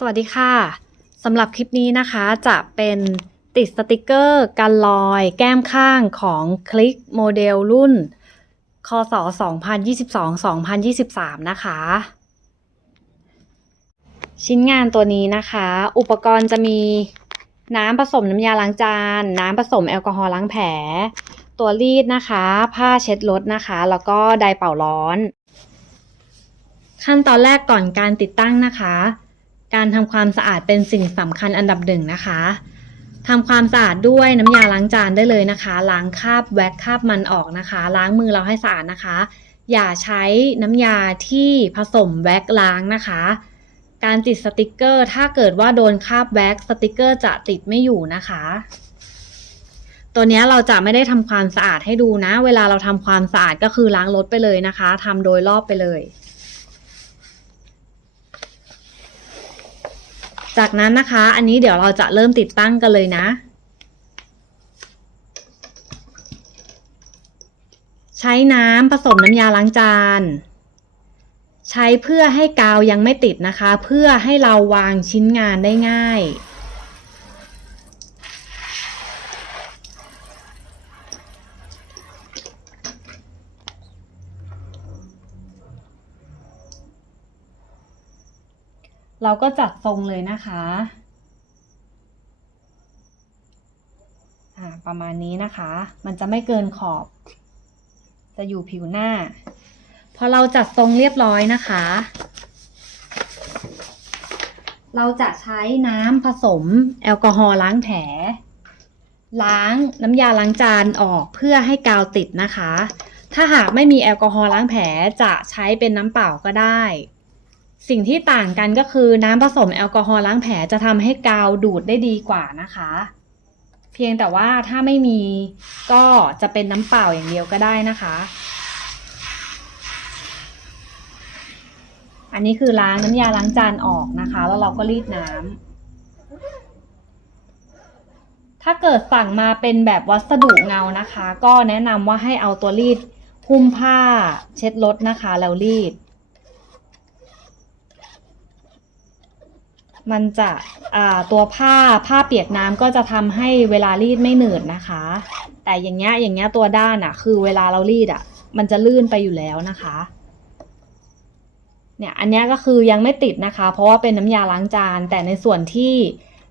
สวัสดีค่ะสำหรับคลิปนี้นะคะจะเป็นติดสติกเกอร์กันลอยแก้มข้างของคลิกโมเดลรุ่น คศ 2022-2023 นะคะ ชิ้นงานตัวนี้นะคะ อุปกรณ์จะมีน้ำผสมน้ำยาล้างจาน น้ำผสมแอลกอฮอล์ล้างแผล ตัวรีดนะคะ ผ้าเช็ดรถนะคะ แล้วก็ไดเป่าร้อน ขั้นตอนแรกก่อนการติดตั้งนะคะ การทำความสะอาดเป็นสิ่งสำคัญอันดับหนึ่งนะคะทำความสะอาดด้วยน้ำยาล้างจานได้เลยนะคะ ล้างคราบแว็กคราบมันออกนะคะ ล้างมือเราให้สะอาดนะคะ อย่าใช้น้ำยาที่ผสมแว็กล้างนะคะ การติดสติกเกอร์ ถ้าเกิดว่าโดนคราบแว็กสติกเกอร์จะติดไม่อยู่นะคะ ตัวนี้เราจะไม่ได้ทำความสะอาดให้ดูนะ เวลาเราทำความสะอาดก็คือล้างรถไปเลยนะคะทำโดยรอบไปเลย จากนั้นนะคะ อันนี้เดี๋ยวเราจะเริ่มติดตั้งกันเลยนะ ใช้น้ำผสมน้ำยาล้างจาน ใช้เพื่อให้กาวยังไม่ติดนะคะ เพื่อให้เราวางชิ้นงานได้ง่าย เราก็จัดทรงเลยนะคะประมาณนี้นะคะ มันจะไม่เกินขอบ จะอยู่ผิวหน้า พอเราจัดทรงเรียบร้อยนะคะ เราจะใช้น้ำผสมแอลกอฮอล์ล้างแผล ล้างน้ำยาล้างจานออกเพื่อให้กาวติดนะคะ ถ้าหากไม่มีแอลกอฮอล์ล้างแผลจะใช้เป็นน้ำเปล่าก็ได้ สิ่งที่ต่างกันก็คือน้ำผสมแอลกอฮอล์ล้างแผลจะทำให้กาวดูดได้ดีกว่านะคะ เพียงแต่ว่าถ้าไม่มีก็จะเป็นน้ำเปล่าอย่างเดียวก็ได้นะคะ อันนี้คือล้างน้ำยาล้างจานออกนะคะ แล้วเราก็รีดน้ำถ้าเกิดสั่งมาเป็นแบบวัสดุเงานะคะ ก็แนะนำว่าให้เอาตัวรีดหุ้มผ้าเช็ดรถนะคะแล้วรีด มันจะตัวผ้าผ้าเปียกน้ำก็จะทำให้เวลารีดไม่หนืดนะคะ แต่อย่างเงี้ยอย่างเงี้ยตัวด้านอะคือเวลาเรารีดอะมันจะลื่นไปอยู่แล้วนะคะเนี่ยอันนี้ก็คือยังไม่ติดนะคะ เพราะว่าเป็นน้ำยาล้างจาน แต่ในส่วนที่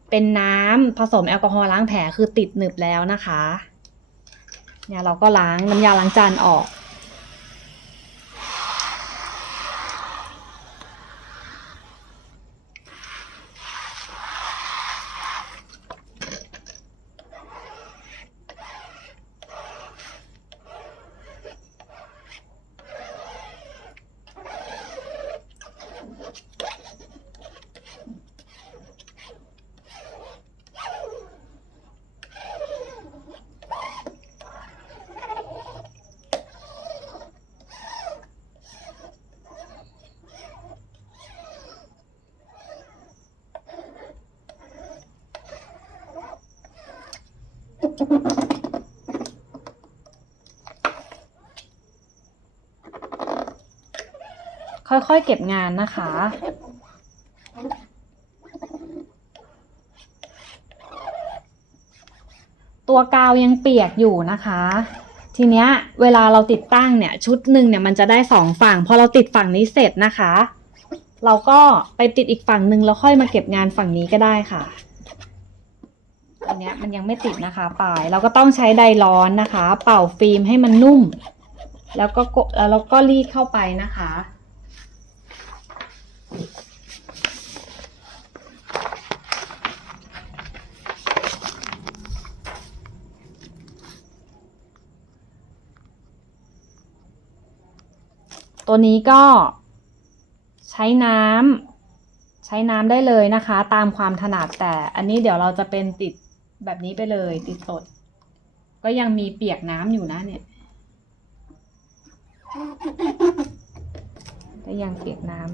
เป็นน้ำผสมแอลกอฮอล์ล้างแผลคือติดหนึบแล้วนะคะเนี่ยเราก็ล้างน้ำยาล้างจานออก ค่อยๆเก็บงานนะคะ ตัวกาวยังเปียกอยู่นะคะ ทีเนี้ยเวลาเราติดตั้งเนี่ย ชุดหนึ่งเนี่ยมันจะได้สองฝั่ง พอเราติดฝั่งนี้เสร็จนะคะ เราก็ไปติดอีกฝั่งหนึ่งแล้วค่อยมาเก็บงานฝั่งนี้ก็ได้ค่ะ อันเนี้ยมันยังไม่ติดนะคะปลายเราก็ต้องใช้ไดร้อนนะคะ เป่าฟิล์มให้มันนุ่ม แล้วก็กแล้วเราก็รีดเข้าไปนะคะ ตัวนี้ก็ใช้น้ำใช้น้ำได้เลยนะคะ ตามความถนัดแต่อันนี้เดี๋ยวเราจะเป็นติด แบบนี้ไปเลยติดสด ก็ยังมีเปียกน้ำอยู่นะเนี่ย ก็ยังเปียกน้ำ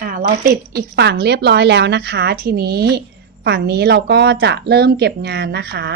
อ่าเราติดอีกฝั่งเรียบร้อยแล้วนะคะ ทีนี้ฝั่งนี้เราก็จะเริ่มเก็บงานนะคะ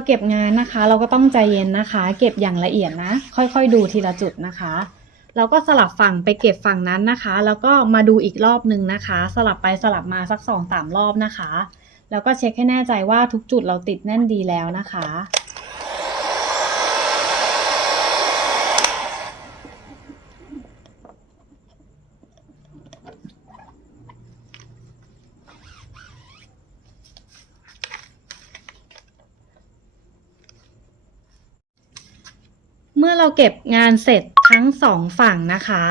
เราเก็บงานนะคะ เราก็ต้องใจเย็นนะคะ เก็บอย่างละเอียดนะ ค่อยๆ ดูทีละจุดนะคะ เราก็สลับฝั่งไปเก็บฝั่งนั้นนะคะ แล้วก็มาดูอีกรอบนึงนะคะ สลับไปสลับมาสักสองสามรอบนะคะ แล้วก็เช็คให้แน่ใจว่าทุกจุดเราติดแน่นดีแล้วนะคะ เมื่อเราเก็บงานเสร็จทั้งสองฝั่งนะคะ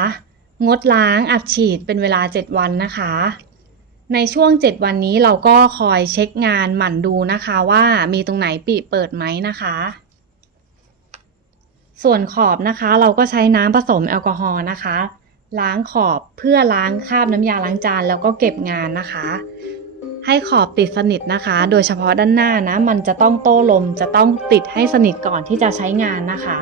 งดล้างอัดฉีดเป็นเวลา 7 วันนะคะ ในช่วง 7 วันนี้เราก็คอยเช็คงานหมั่นดูนะคะว่ามีตรงไหนปีเปิดไหมนะคะ ส่วนขอบนะคะเราก็ใช้น้ำผสมแอลกอฮอล์นะคะ ล้างขอบเพื่อล้างคราบน้ำยาล้างจานแล้วก็เก็บงานนะคะ ให้ขอบติดสนิทนะคะ โดยเฉพาะด้านหน้านะ มันจะต้องโต้ลมจะต้องติดให้สนิทก่อนที่จะใช้งานนะคะ